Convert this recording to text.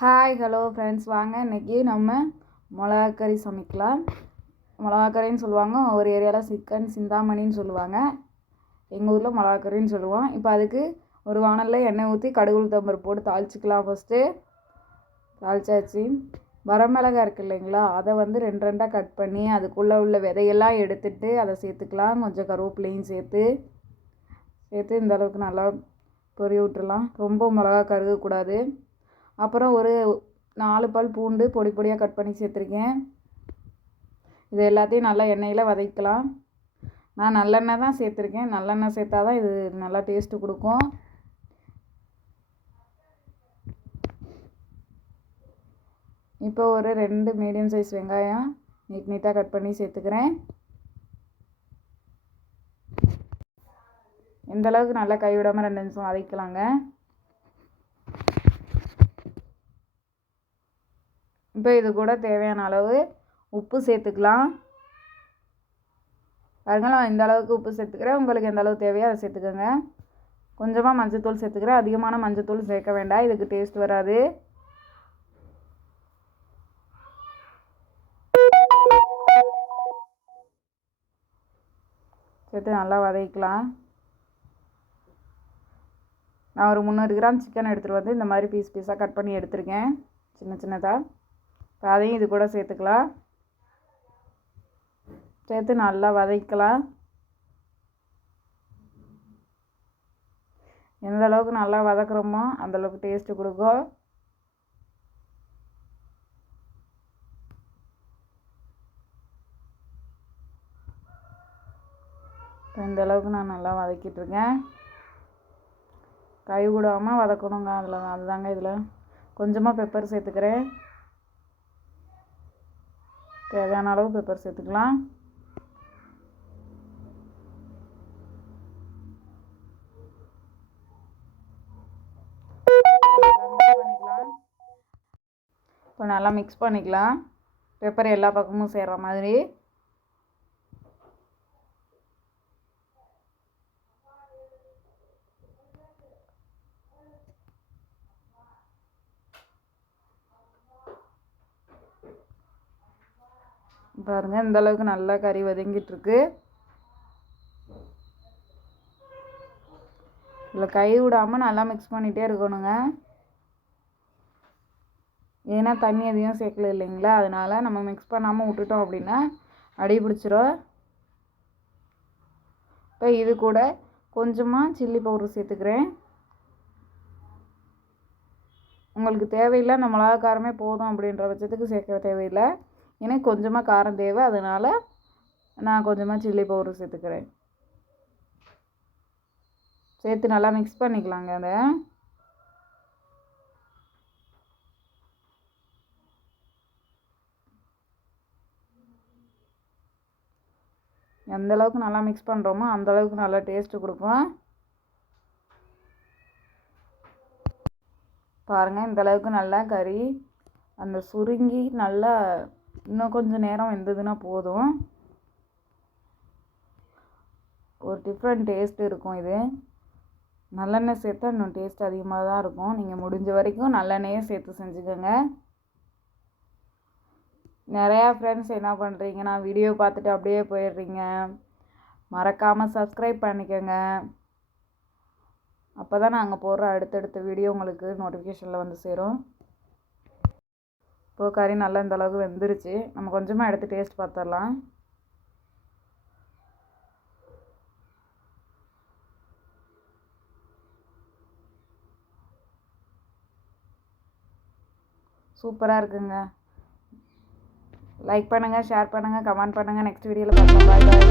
Hi hello friends, வாங்க இன்றைக்கி நம்ம மிளகாக்கறி சமைக்கலாம். மிளகாக்கறின்னு சொல்லுவாங்க, ஒரு ஏரியாவில் சிக்கன் சிந்தாமணின்னு சொல்லுவாங்க, எங்கள் ஊரில் மிளகாக்கறின்னு சொல்லுவோம். இப்போ அதுக்கு ஒரு வானலில் எண்ணெய் ஊற்றி கடுகு உளுத்தம்பருப்பு போட்டு தாளிச்சிக்கலாம். ஃபஸ்ட்டு தாளிச்சாச்சு. வரமிளகா இருக்குது இல்லைங்களா, அதை வந்து ரெண்டு ரெண்டாக கட் பண்ணி அதுக்குள்ளே உள்ள விதையெல்லாம் எடுத்துட்டு அதை சேர்த்துக்கலாம். கொஞ்சம் கருவேப்பிலையும் சேர்த்து இந்த அளவுக்கு நல்லா பொரிய விட்டுறலாம். ரொம்ப மிளகா கருகக்கூடாது. அப்புறம் ஒரு 4 பல் பூண்டு பொடி பொடியாக கட் பண்ணி சேர்த்துருக்கேன். இது எல்லாத்தையும் நல்லா எண்ணெயில் வதக்கலாம். நான் நல்லெண்ணெய் தான் சேர்த்துருக்கேன். நல்லெண்ணெய் சேர்த்தா தான் இது நல்லா டேஸ்ட்டு கொடுக்கும். இப்போ ஒரு 2 மீடியம் சைஸ் வெங்காயம் நீட்டாக கட் பண்ணி சேர்த்துக்கிறேன். இந்த அளவுக்கு நல்லா கைவிடாமல் 2 நிமிஷம் வதக்கலாங்க. இப்போ இது கூட தேவையான அளவு உப்பு சேர்த்துக்கலாம். பாருங்கள், நான் இந்த அளவுக்கு உப்பு சேர்த்துக்கிறேன். உங்களுக்கு எந்த அளவு தேவையோ அதை சேர்த்துக்கோங்க. கொஞ்சமாக மஞ்சத்தூள் சேர்த்துக்கிறேன். அதிகமான மஞ்சத்தூள் சேர்க்க வேண்டாம், இதுக்கு டேஸ்ட் வராது. சேர்த்து நல்லா வதக்கலாம். நான் ஒரு 300 கிராம் சிக்கன் எடுத்துகிட்டு வந்து இந்த மாதிரி பீஸாக கட் பண்ணி எடுத்துருக்கேன், சின்னதாக. இப்போ அதையும் இது கூட சேர்த்துக்கலாம். சேர்த்து நல்லா வதக்கலாம். எந்த அளவுக்கு நல்லா வதக்குறோமோ அந்தளவுக்கு டேஸ்ட்டு கொடுக்கும். இப்போ இந்த அளவுக்கு நான் நல்லா வதக்கிட்டுருக்கேன். கை விடாமல் வதக்கணுங்க. அதுதாங்க இதில் கொஞ்சமாக பெப்பர் சேர்த்துக்கிறேன். தேவையான அளவு பெப்பர் சேர்த்துக்கலாம். இப்போ நல்லா மிக்ஸ் பண்ணிக்கலாம். பெப்பர் எல்லா பக்கமும் சேர்கிற மாதிரி. பாருங்கள், இந்த அளவுக்கு நல்லா கறி வதங்கிட்டுருக்கு. இதில் கை விடாமல் நல்லா மிக்ஸ் பண்ணிகிட்டே இருக்கணுங்க. ஏன்னா தண்ணி எதையும் சேர்க்கல இல்லைங்களா, அதனால் நம்ம மிக்ஸ் பண்ணாமல் விட்டுட்டோம் அப்படின்னா அடி பிடிச்சிரும். இப்போ இது கூட கொஞ்சமாக சில்லி பவுடர் சேர்த்துக்கிறேன். உங்களுக்கு தேவையில்லை, அந்த மிளகா காரமே போதும் அப்படின்ற பட்சத்துக்கு சேர்க்க தேவையில்லை. எனக்கு கொஞ்சமாக காரம் தேவை, அதனால் நான் கொஞ்சமாக சில்லி பவுடர் சேர்த்துக்கிறேன். சேர்த்து நல்லா மிக்ஸ் பண்ணிக்கலாங்க. அதை எந்த அளவுக்கு நல்லா மிக்ஸ் பண்ணுறோமோ அந்தளவுக்கு நல்லா டேஸ்ட்டு கொடுக்கும். பாருங்கள், இந்த அளவுக்கு நல்லா கறி அந்த சுருங்கி நல்லா இன்னும் கொஞ்சம் நேரம் வெந்ததுன்னா போதும். ஒரு டிஃப்ரெண்ட் டேஸ்ட் இருக்கும். இது நல்லெண்ணெய் சேர்த்தா இன்னும் டேஸ்ட் அதிகமாக தான் இருக்கும். நீங்கள் முடிஞ்ச வரைக்கும் நல்லெண்ணெயே சேர்த்து செஞ்சுக்கோங்க. நிறையா ஃப்ரெண்ட்ஸ் என்ன பண்ணுறீங்கன்னா, வீடியோ பார்த்துட்டு அப்படியே போயிடுறீங்க. மறக்காமல் சப்ஸ்கிரைப் பண்ணிக்கோங்க. அப்போ தான் நாங்கள் போடுற அடுத்தடுத்த வீடியோ உங்களுக்கு நோட்டிஃபிகேஷனில் வந்து சேரும். இப்போது கறி நல்லா இந்த அளவுக்கு வெந்துருச்சு. நம்ம கொஞ்சமாக எடுத்து டேஸ்ட் பார்த்துடலாம். சூப்பராக இருக்குங்க. லைக் பண்ணுங்கள், ஷேர் பண்ணுங்கள், கமெண்ட் பண்ணுங்கள். நெக்ஸ்ட் வீடியோவில் பார்க்கலாம். பாய் பாய்.